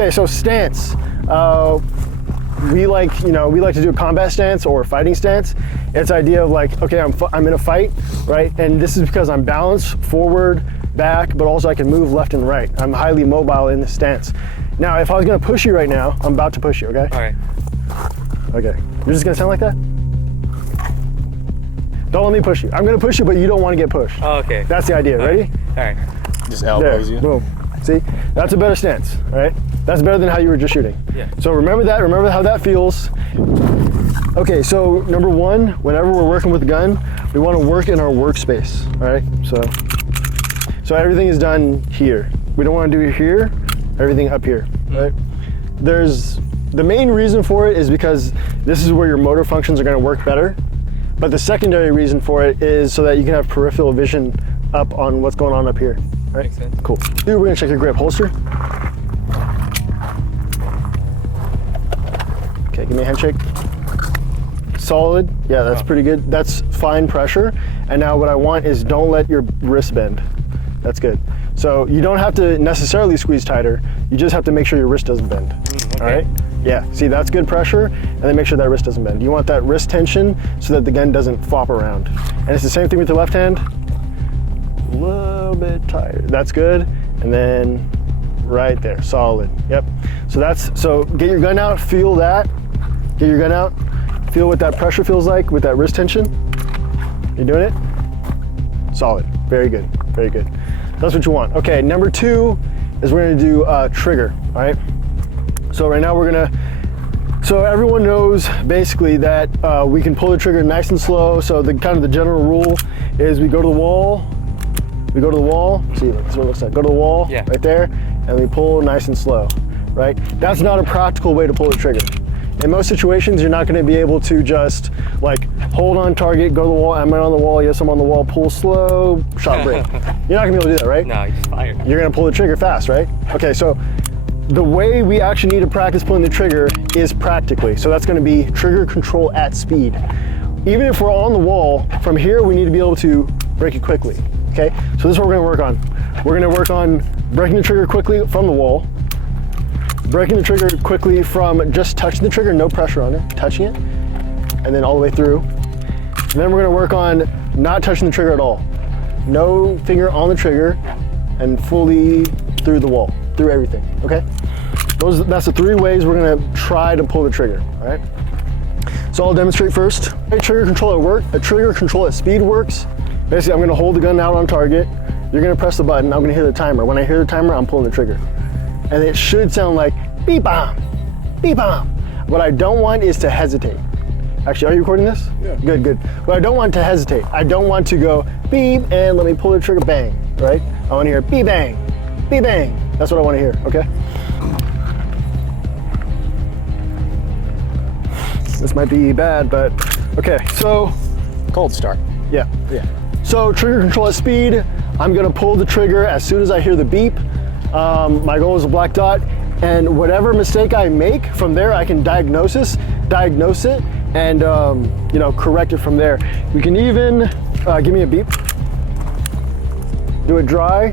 Okay, so stance. We like to do a combat stance or fighting stance. It's the idea of like, okay, I'm in a fight, right? And this is because I'm balanced forward, back, but also I can move left and right. I'm highly mobile in this stance. Now, if I was gonna push you right now, I'm about to push you, okay? All right. Okay, you're just gonna sound like that? Don't let me push you. I'm gonna push you, but you don't wanna get pushed. Oh, okay. That's the idea, ready? All right. Just elbows you. Boom. See, that's a better stance, right? That's better than how you were just shooting. Yeah. So remember that, remember how that feels. Okay, so number one, whenever we're working with the gun, we wanna work in our workspace, all right? So everything is done here. We don't wanna do it here, everything up here, right? The main reason for it is because this is where your motor functions are gonna work better. But the secondary reason for it is so that you can have peripheral vision up on what's going on up here. Right? Makes sense. Cool. Dude, we're gonna check your grip. Holster. Okay, give me a handshake. Solid. Yeah, that's pretty good. That's fine pressure. And now what I want is don't let your wrist bend. That's good. So you don't have to necessarily squeeze tighter. You just have to make sure your wrist doesn't bend. Okay. All right? Yeah, see, that's good pressure, and then make sure that wrist doesn't bend. You want that wrist tension so that the gun doesn't flop around. And it's the same thing with the left hand. A little bit tighter. That's good. And then right there, solid. Yep. So get your gun out, feel that. Get your gun out, feel what that pressure feels like with that wrist tension. You doing it? Solid. Very good. Very good. That's what you want. Okay, number two is we're gonna do trigger, all right? So right now so everyone knows basically that we can pull the trigger nice and slow. So the general rule is we go to the wall, see, this is what it looks like. Go to the wall, yeah, right there, and we pull nice and slow, right? That's not a practical way to pull the trigger. In most situations, you're not gonna be able to just like hold on target, go to the wall, I'm on the wall, yes, I'm on the wall, pull slow, shot break. You're not gonna be able to do that, right? No, you just fire. You're gonna pull the trigger fast, right? Okay, so the way we actually need to practice pulling the trigger is practically. So that's gonna be trigger control at speed. Even if we're on the wall, from here we need to be able to break it quickly, okay? So this is what we're gonna work on. We're gonna work on breaking the trigger quickly from the wall, breaking the trigger quickly from just touching the trigger, no pressure on it, touching it, and then all the way through. And then we're gonna work on not touching the trigger at all. No finger on the trigger and fully through the wall, through everything, okay? That's the three ways we're gonna try to pull the trigger, all right? So I'll demonstrate first. Trigger control at speed works. Basically, I'm gonna hold the gun out on target. You're gonna press the button, I'm gonna hear the timer. When I hear the timer, I'm pulling the trigger. And it should sound like beep bomb, beep bomb. What I don't want is to hesitate. Actually, are you recording this? Yeah. Good, good. But I don't want to hesitate. I don't want to go beep and let me pull the trigger, bang, right? I wanna hear beep bang, beep bang. That's what I wanna hear, okay? This might be bad, but okay, so. Cold start. Yeah. So trigger control at speed, I'm gonna pull the trigger as soon as I hear the beep. My goal is a black dot, and whatever mistake I make from there, I can diagnose it, and correct it from there. We can even, give me a beep. Do it dry.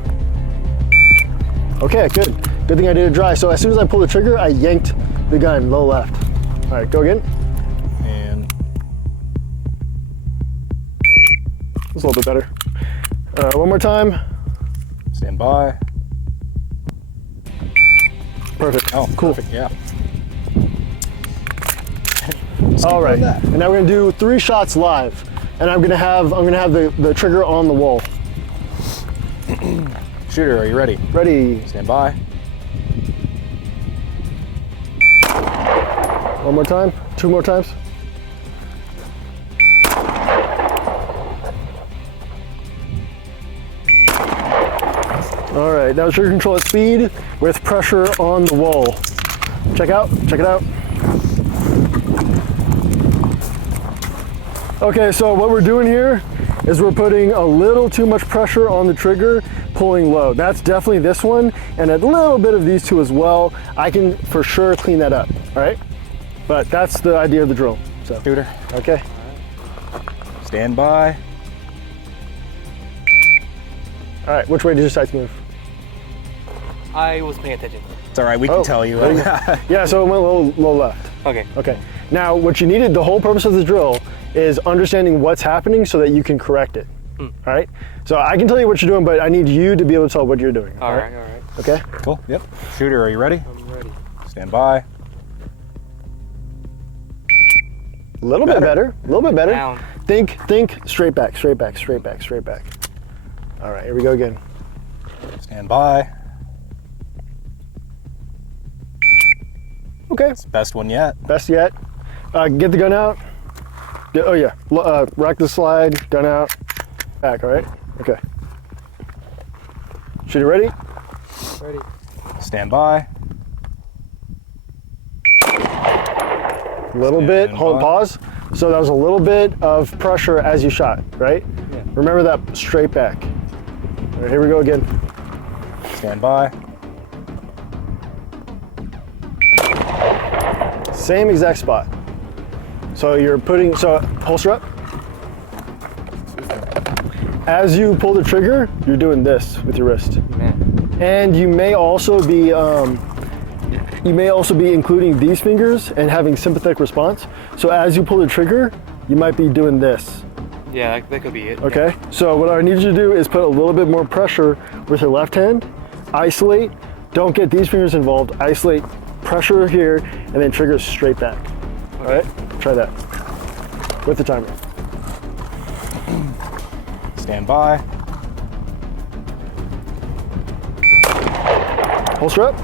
Okay, good. Good thing I did it dry. So as soon as I pull the trigger, I yanked the gun low left. All right, go again. And It's a little bit better. One more time. stand by. Perfect. Oh, cool. Perfect, yeah. All right, and now we're gonna do 3 shots live, and I'm gonna have the trigger on the wall. Shooter, are you ready? Ready. Stand by. One more time. 2 more times. All right, now trigger control at speed with pressure on the wall. Check it out. Okay, so what we're doing here is we're putting a little too much pressure on the trigger, pulling low. That's definitely this one, and a little bit of these two as well. I can for sure clean that up, all right? But that's the idea of the drill. So, Shooter. okay. Stand by. All right, which way did your sights move? I was paying attention. It's all right, we can tell you. Yeah, so it went low left. Okay. Okay. Now, what you needed, the whole purpose of the drill is understanding what's happening so that you can correct it. All right? So I can tell you what you're doing, but I need you to be able to tell what you're doing. All right. Okay? Cool, yep. Shooter, are you ready? I'm ready. Stand by. A little bit better. A little bit better. Down. Think straight back, straight back, straight back, straight back. All right, here we go again. Stand by. Okay, Best one yet. best yet. Get the gun out. Oh yeah, rack the slide, gun out, back, all right? Okay. Shooter ready? Ready. Stand by. A little bit, Stand hold, by. pause. So that was a little bit of pressure as you shot, right? Yeah. Remember that straight back. All right, here we go again. Stand by. Same exact spot. So you're putting, so holster up. As you pull the trigger, you're doing this with your wrist. Man. And you may also be including these fingers and having sympathetic response. So as you pull the trigger, you might be doing this. Yeah, that could be it. Okay? So what I need you to do is put a little bit more pressure with your left hand, isolate, don't get these fingers involved, isolate, pressure here, and then trigger straight back. All right? Try that with the timer. Stand by. Holster up.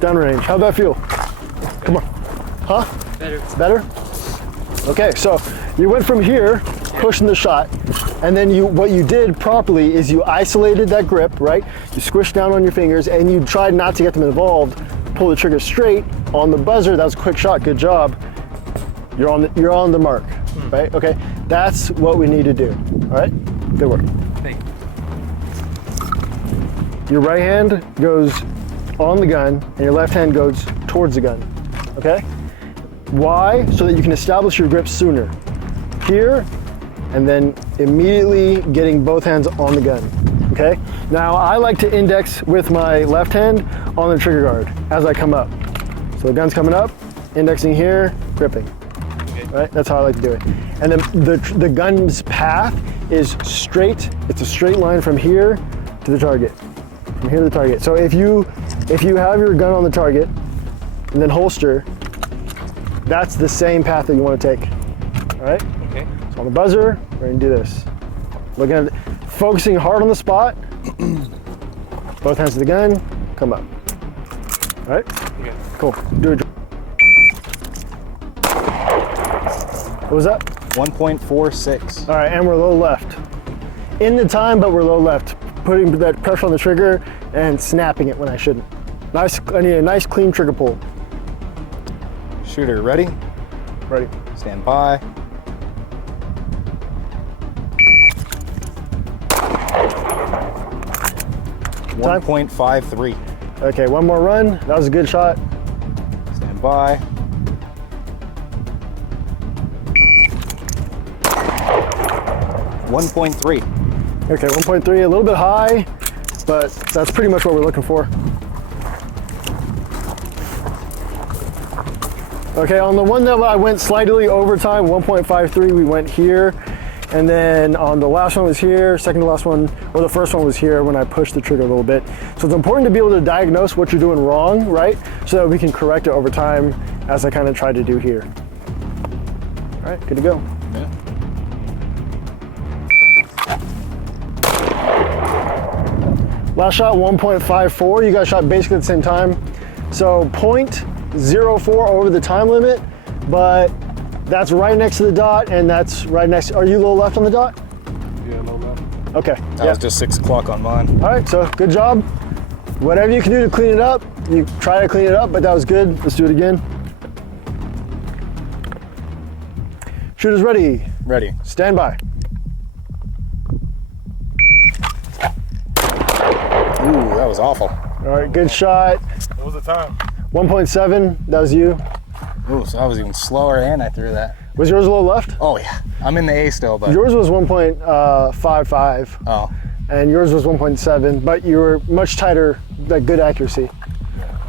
Downrange. How'd that feel? Come on. Huh? Better. Better? Okay, so you went from here, pushing the shot, and then what you did properly is you isolated that grip, right? You squished down on your fingers and you tried not to get them involved, pull the trigger straight on the buzzer. That was a quick shot, good job. You're on the mark, right? Okay, that's what we need to do, all right? Good work. Thank you. Your right hand goes on the gun and your left hand goes towards the gun, okay? Why? So that you can establish your grip sooner. Here, and then immediately getting both hands on the gun, okay? Now, I like to index with my left hand on the trigger guard as I come up. So the gun's coming up, indexing here, gripping, right? That's how I like to do it. And then the gun's path is straight, it's a straight line from here to the target, from here to the target. So if you have your gun on the target and then holster, that's the same path that you want to take, all right? Okay. So on the buzzer, we're gonna do this. Looking at it, focusing hard on the spot, both hands to the gun, come up, all right? Okay. Cool, do it. What was that? 1.46. All right, and we're low left. In the time, but we're low left. Putting that pressure on the trigger and snapping it when I shouldn't. I need a nice clean trigger pull. Shooter, ready? Ready. Stand by. Time. 1.53. Okay, one more run. That was a good shot. Stand by. .3. Okay, 1.3, a little bit high, but that's pretty much what we're looking for. Okay, on the one that I went slightly over time, 1.53, we went here. And then on the last one was here, second to last one, or the first one was here when I pushed the trigger a little bit. So it's important to be able to diagnose what you're doing wrong, right? So that we can correct it over time, as I kind of tried to do here. All right, good to go. Yeah. Last shot, 1.54. You guys shot basically at the same time. So 0.04 over the time limit, but that's right next to the dot, and that's right next. Are you a little left on the dot? Yeah, low left. Okay. That was just 6 o'clock on mine. All right, so good job. Whatever you can do to clean it up, you try to clean it up, but that was good. Let's do it again. Shooters ready. Ready. Stand by. Ooh, that was awful. All right, good shot. What was the time? 1.7, that was you. Ooh, so I was even slower and I threw that. Was yours a little left? Oh yeah, I'm in the A still, but. Yours was 1.55. Oh, and yours was 1.7, but you were much tighter, like good accuracy.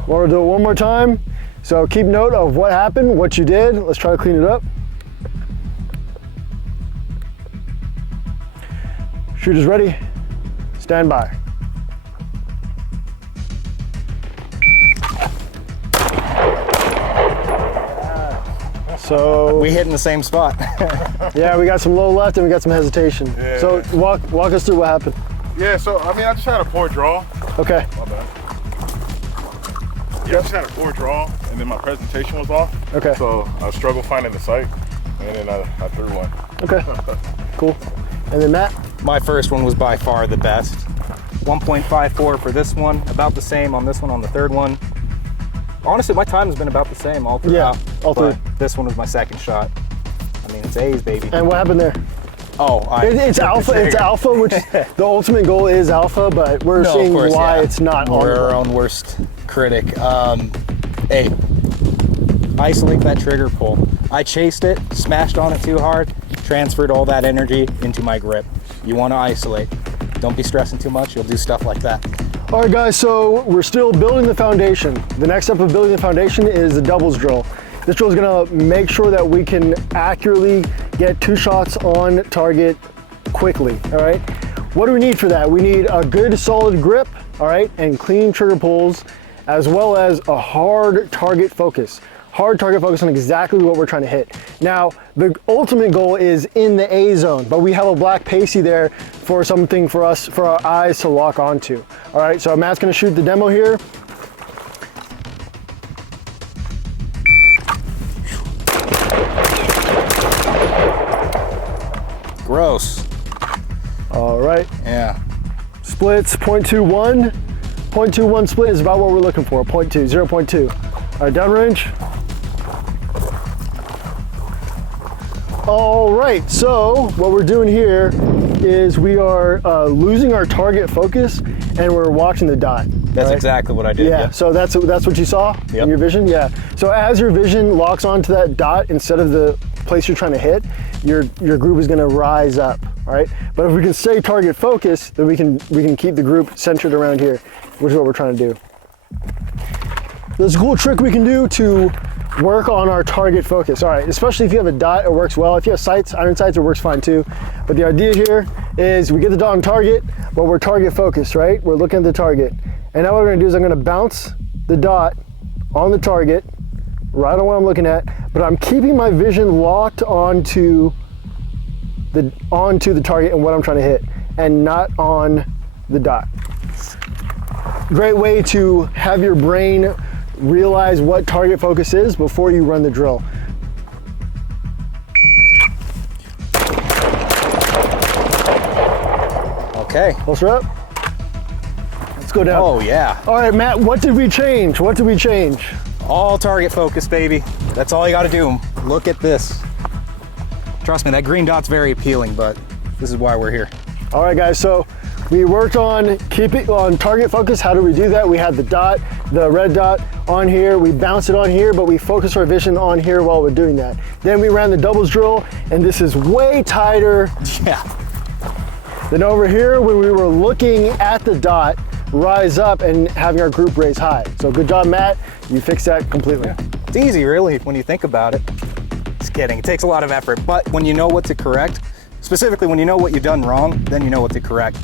We'll do it one more time. So keep note of what happened, what you did. Let's try to clean it up. Shooters ready, stand by. So We hit in the same spot. yeah, we got some low left and we got some hesitation. Yeah. So walk us through what happened. Yeah, so I mean, I just had a poor draw. Okay. My bad. Yeah, I just had a poor draw, and then my presentation was off. Okay. So I struggled finding the sight, and then I threw one. Okay. Cool. And then Matt. My first one was by far the best. 1.54 for this one, about the same on this one on the third one. Honestly, my time has been about the same all throughout. Yeah, all three. But this one was my second shot. I mean, it's A's, baby. And what happened there? Oh, It's alpha. It's alpha, which the ultimate goal is alpha, but we're No, of seeing course, why yeah. it's not on. We're the our goal. own worst critic. Hey, isolate that trigger pull. I chased it, smashed on it too hard, transferred all that energy into my grip. You want to isolate. Don't be stressing too much. You'll do stuff like that. All right, guys. So we're still building the foundation. The next step of building the foundation is the doubles drill. This drill is gonna make sure that we can accurately get 2 shots on target quickly, all right? What do we need for that? We need a good solid grip, all right, and clean trigger pulls, as well as a hard target focus. Hard target focus on exactly what we're trying to hit. Now, the ultimate goal is in the A zone, but we have a black pasty there for something for us, for our eyes to lock onto. All right, so Matt's gonna shoot the demo here. Gross. All right, Yeah. splits 0.21. 0.21 split is about what we're looking for, 0.2, 0.2. All right, downrange. All right, so what we're doing here is we are losing our target focus and we're watching the dot. That's right? exactly what I did. Yeah, so that's what you saw Yep. in your vision? Yeah. So as your vision locks onto that dot instead of the place you're trying to hit, your group is gonna rise up, all right? But if we can stay target focused, then we can keep the group centered around here, which is what we're trying to do. There's a cool trick we can do to work on our target focus. All right, especially if you have a dot, it works well. If you have sights, iron sights, it works fine too. But the idea here is we get the dot on target, but we're target focused, right? We're looking at the target. And now what we're gonna do is I'm gonna bounce the dot on the target, right on what I'm looking at, but I'm keeping my vision locked onto the target and what I'm trying to hit, and not on the dot. Great way to have your brain realize what target focus is before you run the drill. Okay. Holster up. Let's go down. Oh, yeah. All right, Matt, what did we change? What did we change? All target focus, baby. That's all you got to do. Look at this. Trust me, that green dot's very appealing, but this is why we're here. All right, guys, so we worked on keeping on target focus. How do we do that? We had the dot, the red dot on here. We bounced it on here, but we focused our vision on here while we're doing that. Then we ran the doubles drill, and this is way tighter Yeah. than over here when we were looking at the dot rise up and having our group raise high. So good job, Matt. You fixed that completely. It's easy, really, when you think about it. Just kidding. It takes a lot of effort, but when you know what to correct, specifically when you know what you've done wrong, then you know what to correct.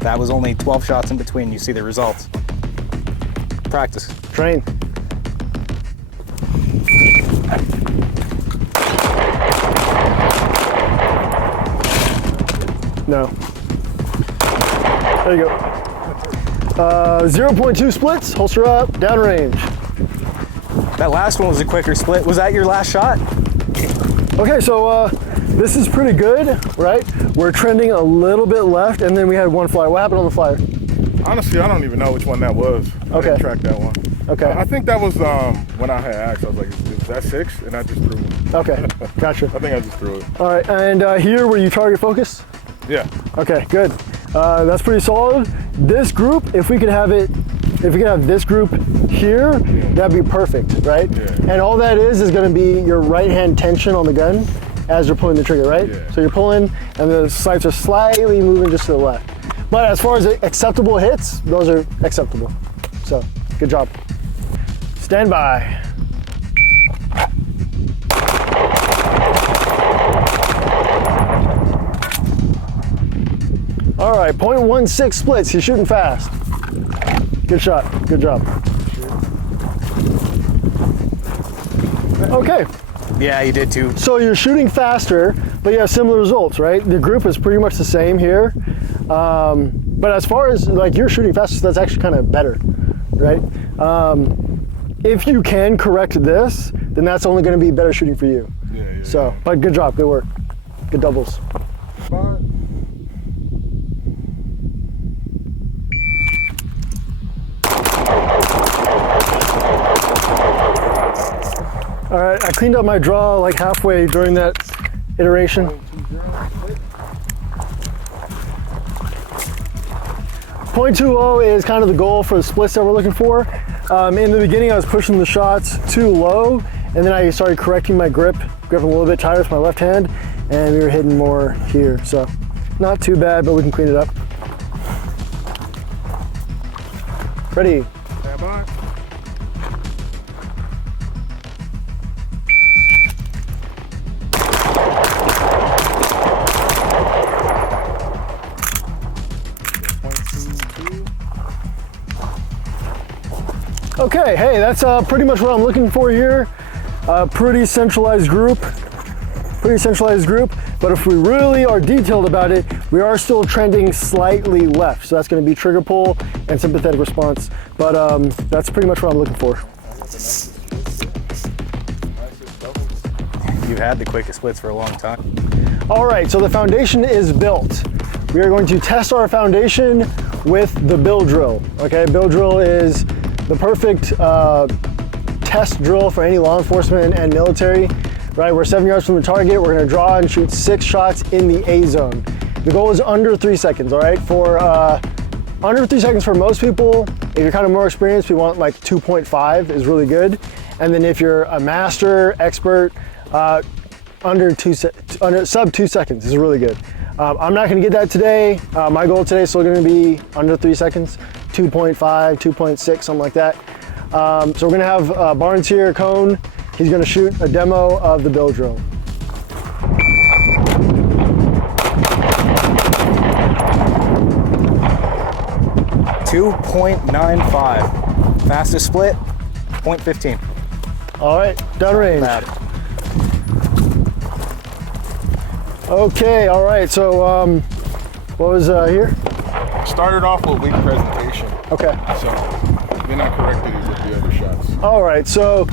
That was only 12 shots in between. You see the results. Practice. Train. No. There you go. 0.2 splits, holster up, downrange. That last one was a quicker split. Was that your last shot? Okay, so this is pretty good, right? We're trending a little bit left, and then we had one flyer. What happened on the flyer? Honestly, I don't even know which one that was. I Okay. didn't track that one. Okay. I think that was when I had asked. I was like, "Is that 6?" And I just threw it. Okay, gotcha. I think I just threw it. All right, and here were you target focused? Yeah. Okay, good. That's pretty solid. This group, if we could have this group here, that'd be perfect, right? Yeah. And all that is gonna be your right hand tension on the gun as you're pulling the trigger, right? Yeah. So you're pulling and the sights are slightly moving just to the left. But as far as acceptable hits, those are acceptable. So, good job. Stand by. All right, 0.16 splits. He's shooting fast. Good shot. Good job. Okay. Yeah, you did too. So you're shooting faster, but you have similar results, right? The group is pretty much the same here. But as far as like you're shooting faster, so that's actually kind of better, right? If you can correct this, then that's only going to be better shooting for you. Yeah. So, but good job, good work. Good doubles. All right, I cleaned up my draw like halfway during that iteration. 0.20 is kind of the goal for the splits that we're looking for. In the beginning, I was pushing the shots too low, and then I started correcting my grip a little bit tighter with my left hand, and we were hitting more here. So not too bad, but we can clean it up. Ready? Stand by. Okay, hey, that's pretty much what I'm looking for here. Pretty centralized group, but if we really are detailed about it, we are still trending slightly left. So that's gonna be trigger pull and sympathetic response. But that's pretty much what I'm looking for. You had the quickest splits for a long time. All right, so the foundation is built. We are going to test our foundation with the bill drill. Okay, bill drill is the perfect test drill for any law enforcement and military, right? We're 7 yards from the target. We're gonna draw and shoot 6 shots in the A zone. The goal is under 3 seconds, all right? For under 3 seconds for most people, if you're kind of more experienced, we want like 2.5 is really good. And then if you're a master, expert, sub 2 seconds is really good. I'm not gonna get that today. My goal today is still gonna be under 3 seconds, 2.5, 2.6, something like that. So we're gonna have Barnes here, Cone. He's gonna shoot a demo of the bill drill. .95. Fastest split, 0.15. All right, downrange. Okay, all right, so what was here? Started off with weak presentation. Okay. So then I corrected it with the other shots. All right, so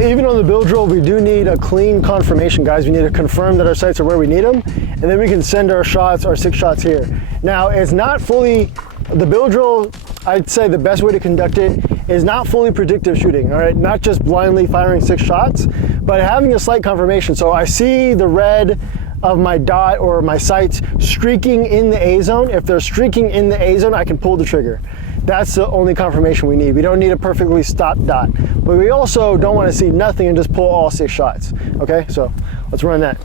even on the bill drill, we do need a clean confirmation, guys. We need to confirm that our sights are where we need them, and then we can send our shots, our 6 shots here. Now, it's not fully, the bill drill, I'd say the best way to conduct it is not fully predictive shooting, all right? Not just blindly firing 6 shots, but having a slight confirmation. So I see the red of my dot or my sights streaking in the A zone. If they're streaking in the A zone, I can pull the trigger. That's the only confirmation we need. We don't need a perfectly stopped dot, but we also don't want to see nothing and just pull all 6 shots. Okay, so let's run that.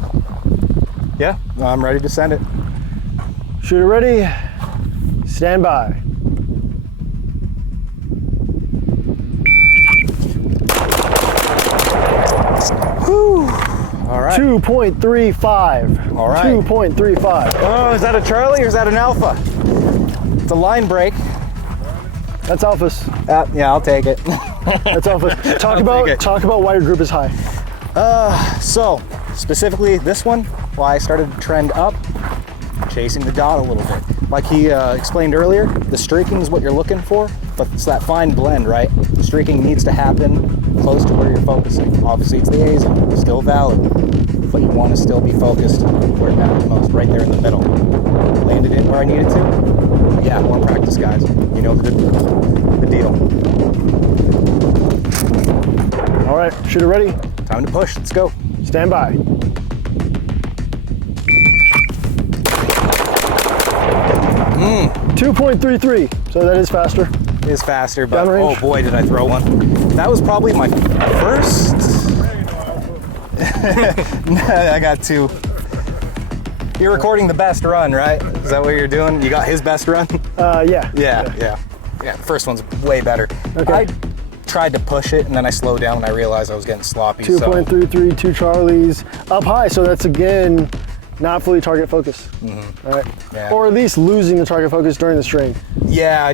Yeah, I'm ready to send it. Shooter ready, stand by. Whew. All right. 2.35. All right. 2.35. Oh, is that a Charlie or is that an Alpha? It's a line break. That's alphas. Yeah, I'll take it. That's alphas. Talk about why your group is high. So specifically this one, why I started to trend up, chasing the dot a little bit. Like he explained earlier, the streaking is what you're looking for, but it's that fine blend, right? The streaking needs to happen close to where you're focusing. Obviously it's the A zone, still valid, but you want to still be focused where it matters most, right there in the middle. Landed in where I needed to. Yeah, more practice, guys. You know the deal. All right, shooter ready. Time to push, let's go. Stand by. Mm. 2.33, so that is faster. It is faster, but Downrange. oh boy, did I throw one. That was probably my first. I got 2. You're recording the best run, right? Is that what you're doing? You got his best run? Yeah. Yeah, the first one's way better. Okay. I tried to push it and then I slowed down and I realized I was getting sloppy. 2.33, 2 Charlies, up high. So that's again, not fully target focus. All right. Yeah. Or at least losing the target focus during the strain. Yeah, I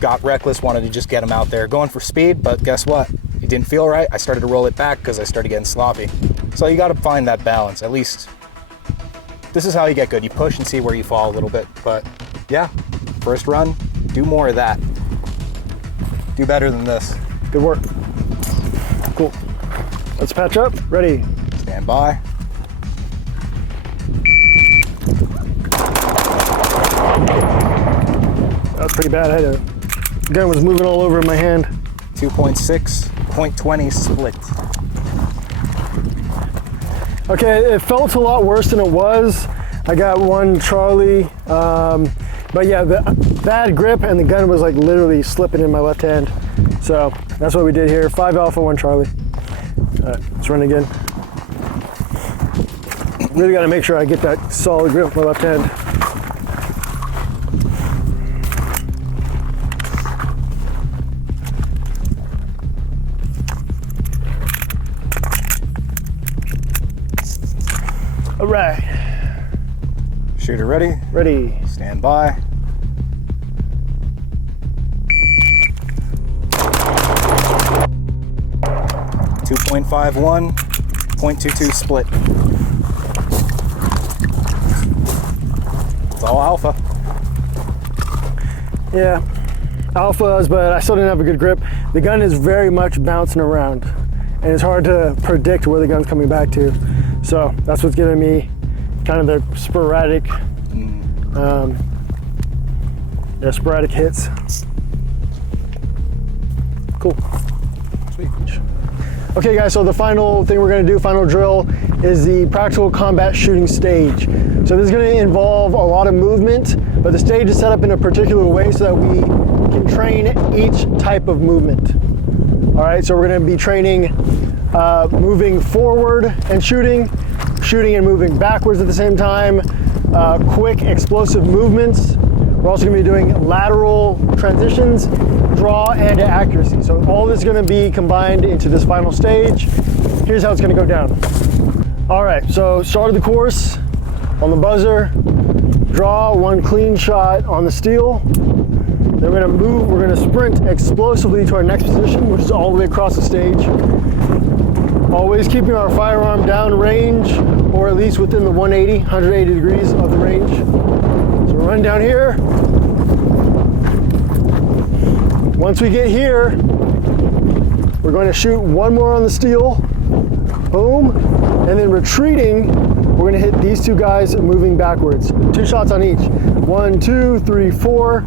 got reckless, wanted to just get him out there. Going for speed, but guess what? It didn't feel right. I started to roll it back because I started getting sloppy. So you got to find that balance. At least this is how you get good. You push and see where you fall a little bit. But yeah, first run, do more of that. Do better than this. Good work. Cool. Let's patch up. Ready. Stand by. That was pretty bad. The gun was moving all over in my hand. 2.6, 0.20 split. Okay, it felt a lot worse than it was. I got 1 Charlie, but yeah, the bad grip and the gun was like literally slipping in my left hand. So that's what we did here. 5 Alpha, 1 Charlie. All right, let's run again. Really got to make sure I get that solid grip with my left hand. All right. Shooter ready? Ready. Stand by. .51, 0.22 split. It's all alpha. Yeah, alphas, but I still didn't have a good grip. The gun is very much bouncing around, and it's hard to predict where the gun's coming back to. So that's what's giving me kind of the sporadic, sporadic hits. Cool. Sweet. Okay guys, so the final thing we're gonna do, final drill, is the practical combat shooting stage. So this is gonna involve a lot of movement, but the stage is set up in a particular way so that we can train each type of movement. All right, so we're gonna be training moving forward and shooting and moving backwards at the same time, quick explosive movements. We're also gonna be doing lateral transitions, draw, and accuracy. So all this is gonna be combined into this final stage. Here's how it's gonna go down. All right, so start of the course, on the buzzer, draw 1 clean shot on the steel. Then we're gonna move, we're gonna sprint explosively to our next position, which is all the way across the stage. Always keeping our firearm down range, or at least within the 180 degrees of the range. So we're running down here. Once we get here, we're going to shoot 1 more on the steel, boom, and then retreating, we're going to hit these 2 guys moving backwards. 2 shots on each. 1, 2, 3, 4.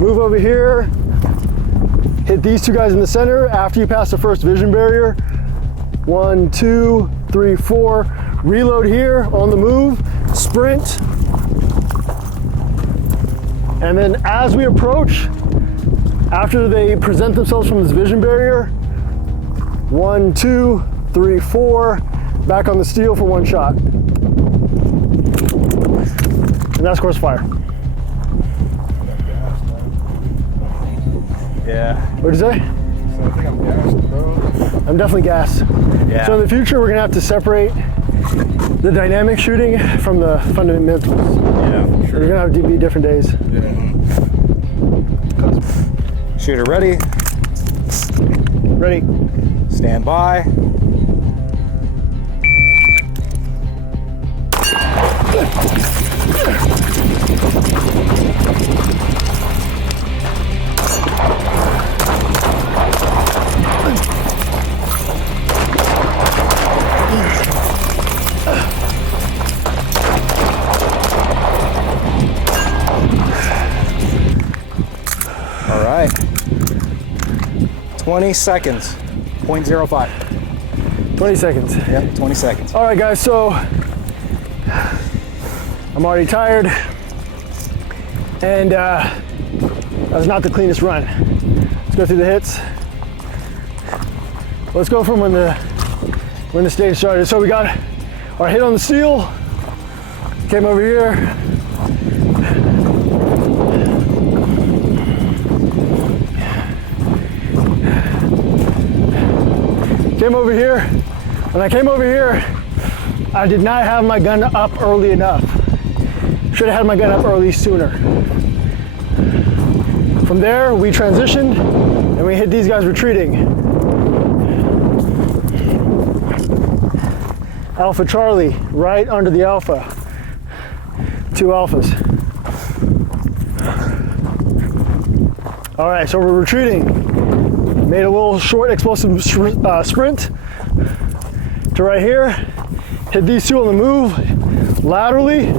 Move over here, hit these 2 guys in the center after you pass the first vision barrier. 1, 2, 3, 4. Reload here on the move, sprint. And then as we approach, after they present themselves from this vision barrier, 1, 2, 3, 4, back on the steel for 1 shot. And that's course fire. Yeah. What'd you say? So I think I'm gassed, bro. I'm definitely gassed. Yeah. So in the future, we're gonna have to separate the dynamic shooting from the fundamentals. Yeah. They're gonna have to be different days. Yeah. Shooter ready? Ready? Stand by. All right. 20 seconds. 0.05. 20 seconds. Yep, 20 seconds. All right, guys, so I'm already tired, and that was not the cleanest run. Let's go through the hits. Let's go from when the stage started. So we got our hit on the steel, Came over here. Came over here. When I came over here, I did not have my gun up early enough. Should have had my gun up early sooner. From there, we transitioned and we hit these guys retreating. Alpha Charlie, right under the alpha. 2 alphas. All right, so we're retreating. Made a little short explosive sprint to right here. Hit these 2 on the move, laterally.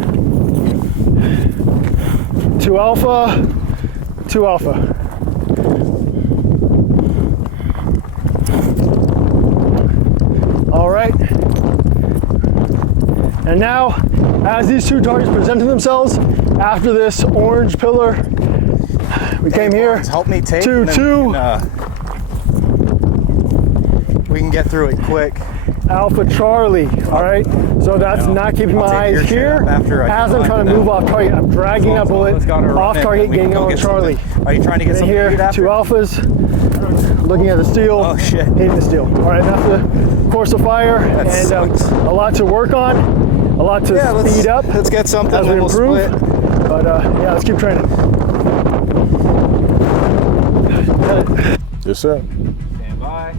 2 alpha, 2 alpha. All right. And now, as these 2 targets presented themselves after this orange pillar, we came here. Help me take 2-2. We can get through it quick. Alpha Charlie, all right? So that's not keeping my eyes here. As I'm trying to move off target, I'm dragging that bullet off target, getting on Charlie. Are you trying to get something here? 2 alphas, looking at the steel, hitting the steel. All right, that's the course of fire, and a lot to work on, a lot to speed up. Let's get something as we improve. But yeah, let's keep training. Yes, sir. Stand by.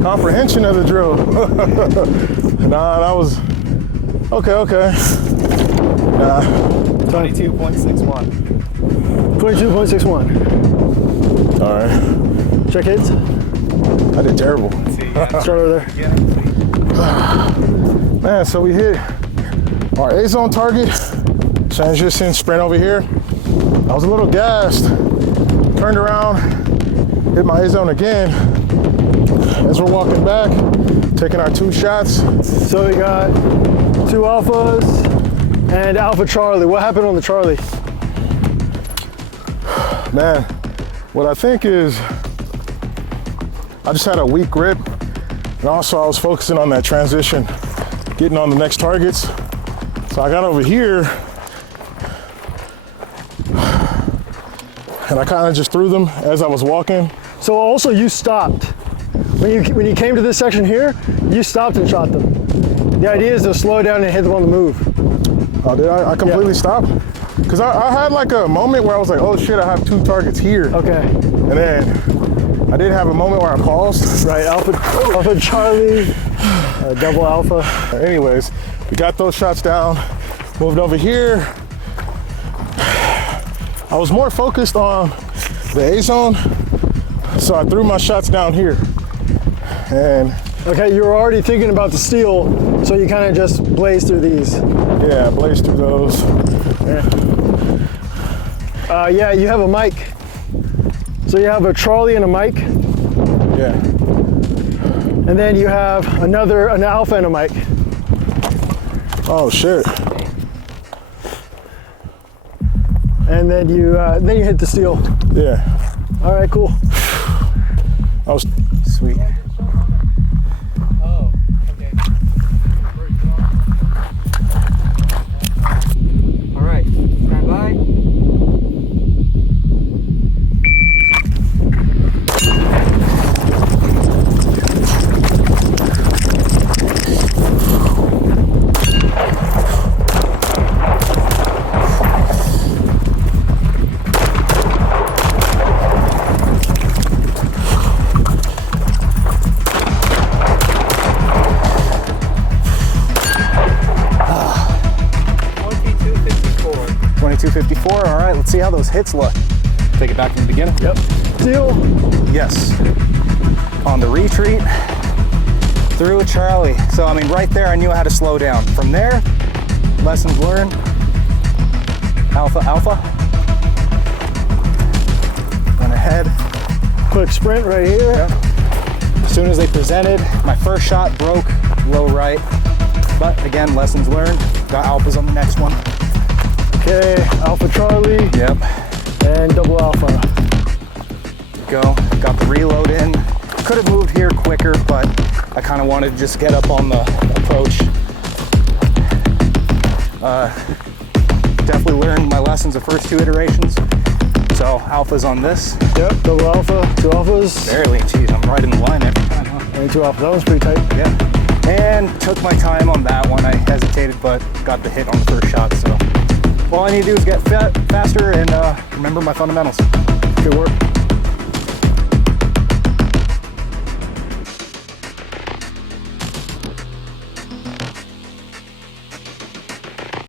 Comprehension of the drill. Nah, that was okay. Nah. 22.61. 22.61. All right. Check hits. I did terrible. Start over there. Man, so we hit our A zone target. Transition sprint over here. I was a little gassed. Turned around, hit my A zone again. As we're walking back, taking our 2 shots. So we got 2 alphas and Alpha Charlie. What happened on the Charlie? Man, what I think is I just had a weak grip, and also I was focusing on that transition, getting on the next targets. So I got over here and I kind of just threw them as I was walking. So also you stopped. When you came to this section here, you stopped and shot them. The idea is to slow down and hit them on the move. Oh, did I completely stop? Because I had like a moment where I was like, oh shit, I have 2 targets here. Okay. And then I did have a moment where I paused. Right, Alpha Charlie, double alpha. Anyways, we got those shots down, moved over here. I was more focused on the A zone, so I threw my shots down here. And okay, you were already thinking about the steel, so you kind of just blazed through these. yeah, I blazed through those. Yeah, you have a mic. So you have a Charlie and a mic, Yeah. and then you have an alpha and a mic. Oh shit. And then you hit the steel. Yeah. All right, cool. I was Sweet. Oh, okay. All right, stand by. .254. All right, let's see how those hits look. Take it back from the beginning. Yep. Steel. Yes. On the retreat, through a Charlie. So, I mean, right there, I knew how to slow down. From there, lessons learned. Alpha, alpha. ahead. Quick sprint right here. As soon as they presented, my first shot broke low right. But again, lessons learned. Got alphas on the next one. Okay, Alpha Charlie. Yep. And double alpha. Go. Got the reload in. Could have moved here quicker, but I kind of wanted to just get up on the approach. Definitely learned my lessons the first 2 iterations. So alphas on this. Yep, double alpha, 2 alphas. Barely, geez, I'm right in the line every time, huh? And 2 alpha, that one's pretty tight. Yeah. And took my time on that one. I hesitated, but got the hit on the first shot. So all I need to do is get faster and remember my fundamentals. Good work.